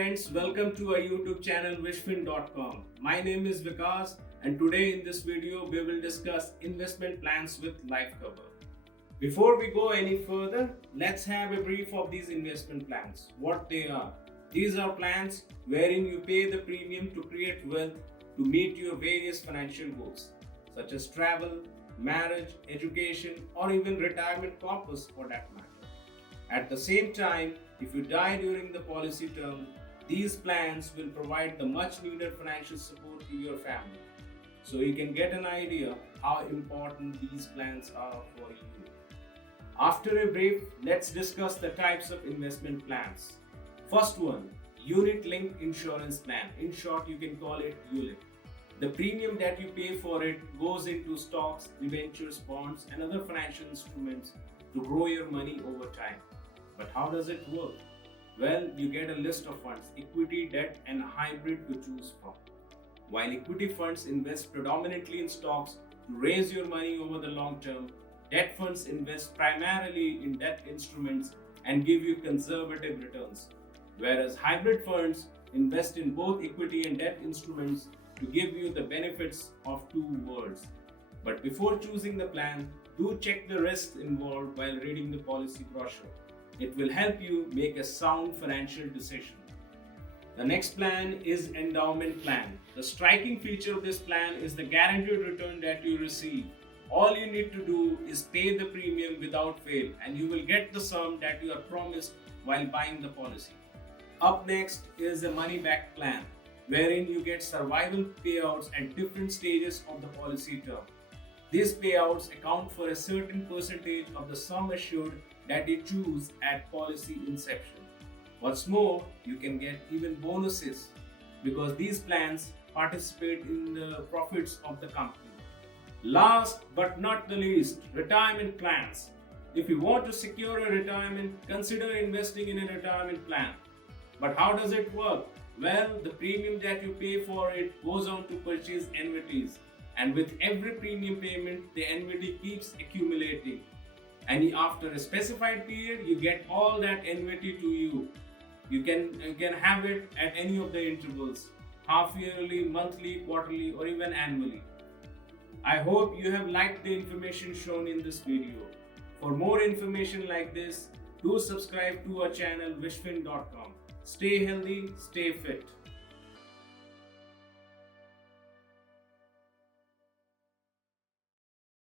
friends, welcome to our YouTube channel wishfin.com. My name is Vikas and today in this video we will discuss investment plans with life cover. Before we go any further, let's have a brief of these investment plans, what they are. These are plans wherein you pay the premium to create wealth to meet your various financial goals such as travel, marriage, education or even retirement purpose for that matter. At the same time, if you die during the policy term, these plans will provide the much needed financial support to your family. So you can get an idea how important these plans are for you. After a brief, let's discuss the types of investment plans. First one, Unit Linked Insurance Plan. In short, you can call it ULIP. The premium that you pay for it goes into stocks, debentures, bonds, and other financial instruments to grow your money over time. But how does it work? Well, you get a list of funds, equity, debt, and hybrid to choose from. While equity funds invest predominantly in stocks to raise your money over the long term, debt funds invest primarily in debt instruments and give you conservative returns. Whereas hybrid funds invest in both equity and debt instruments to give you the benefits of two worlds. But before choosing the plan, do check the risks involved while reading the policy brochure. It will help you make a sound financial decision. The next plan is endowment plan. The striking feature of this plan is the guaranteed return that you receive. All you need to do is pay the premium without fail and you will get the sum that you are promised while buying the policy. Up next is a money back plan, wherein you get survival payouts at different stages of the policy term. These payouts account for a certain percentage of the sum assured that you choose at policy inception. What's more, you can get even bonuses because these plans participate in the profits of the company. Last but not the least, retirement plans. If you want to secure a retirement, consider investing in a retirement plan. But how does it work? Well, the premium that you pay for it goes on to purchase annuities. And with every premium payment, the annuity keeps accumulating. And after a specified period, you get all that annuity to you. You can have it at any of the intervals, half yearly, monthly, quarterly, or even annually. I hope you have liked the information shown in this video. For more information like this, do subscribe to our channel wishfin.com. Stay healthy, stay fit.